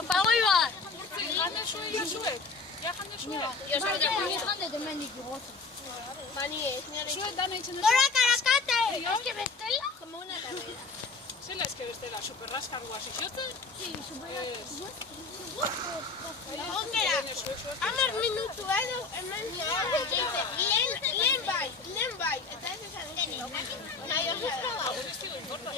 Apagoi bat! Jande zuen, zuek? Ja, jande zuen? Jande demenik igotzen. Bani ez, nire... Zuek dana itzen duzu? Gora karakate! Eske bestela? Como una carrera. Zela eske bestela, superraskarua ziziotzen? Sí, superraskarua. Okera, 10 minutu edo, hemen lehen bai, eta ez esan dut. Nahi oso da. Ez digo importa,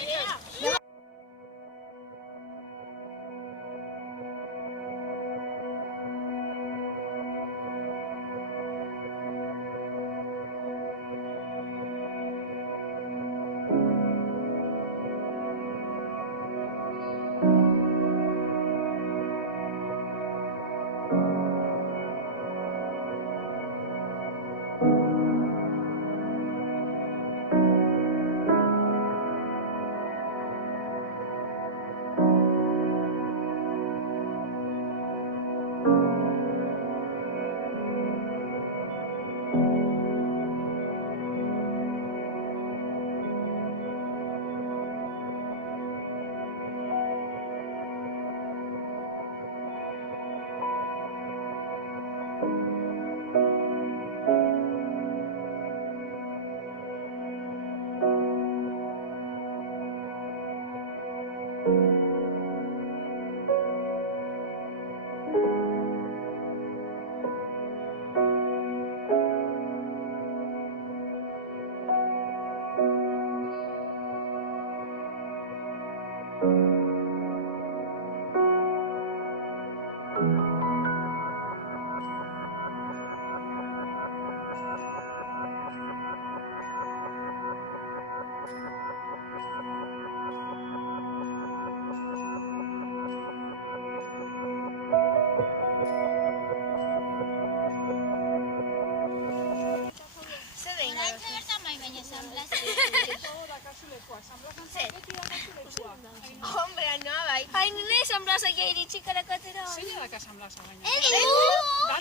Hombre, no, bai. Ai, nire esan blazakia iritsi karakatera. Zein da San Blasa baina?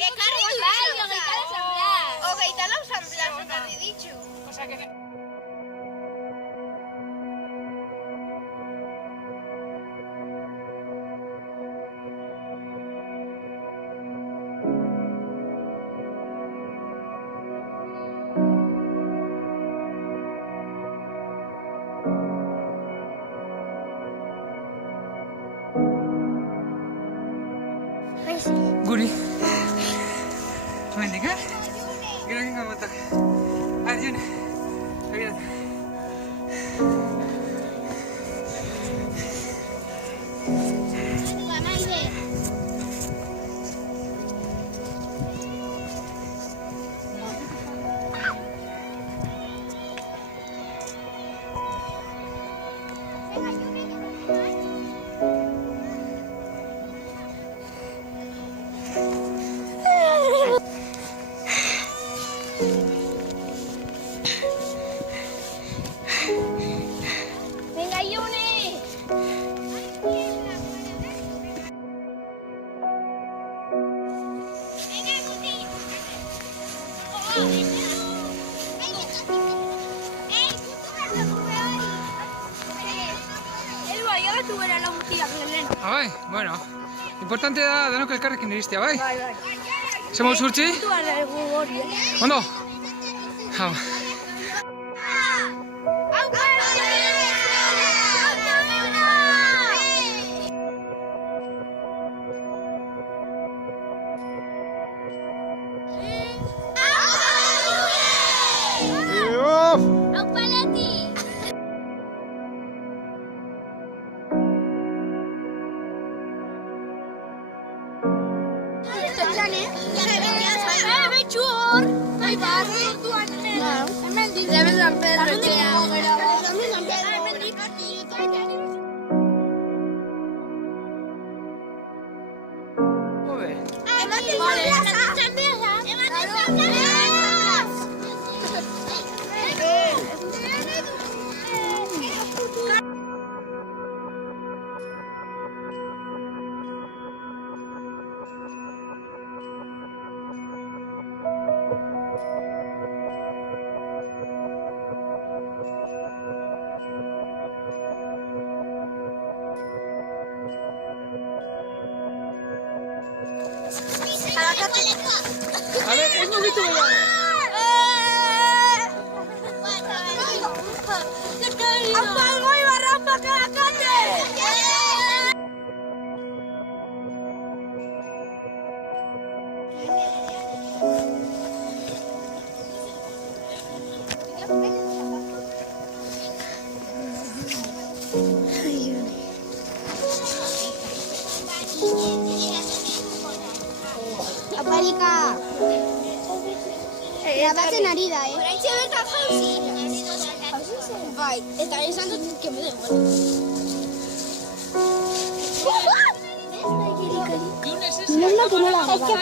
Ekarri ditu. Hogeita lau San Blas ekarri ditu. Osea, que... Guri. Hemendik, Gero egingo motak. Arjun. Begiratu. Aritu gara lau guztiak lehen. Bai, bueno. Importante da danok elkarrekin iristea, bai? Bai. Zemo zurtzi? Aritu gara egu hori, Ondo? Hau. A ver, es muy bonito, Aparika. Grabatzen ari da, Horaitxe bertan jauzi. Bai, eta esan dut kemede guen. Nola que nola grabatzen.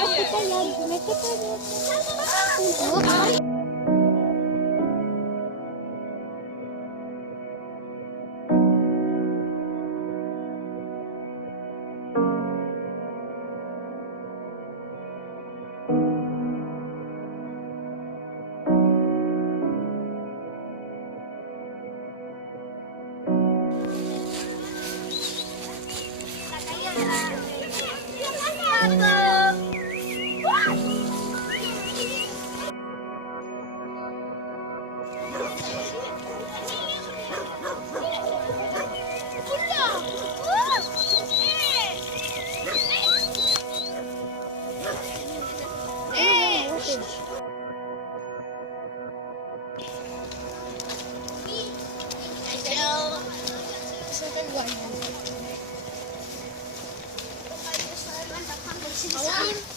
Hello.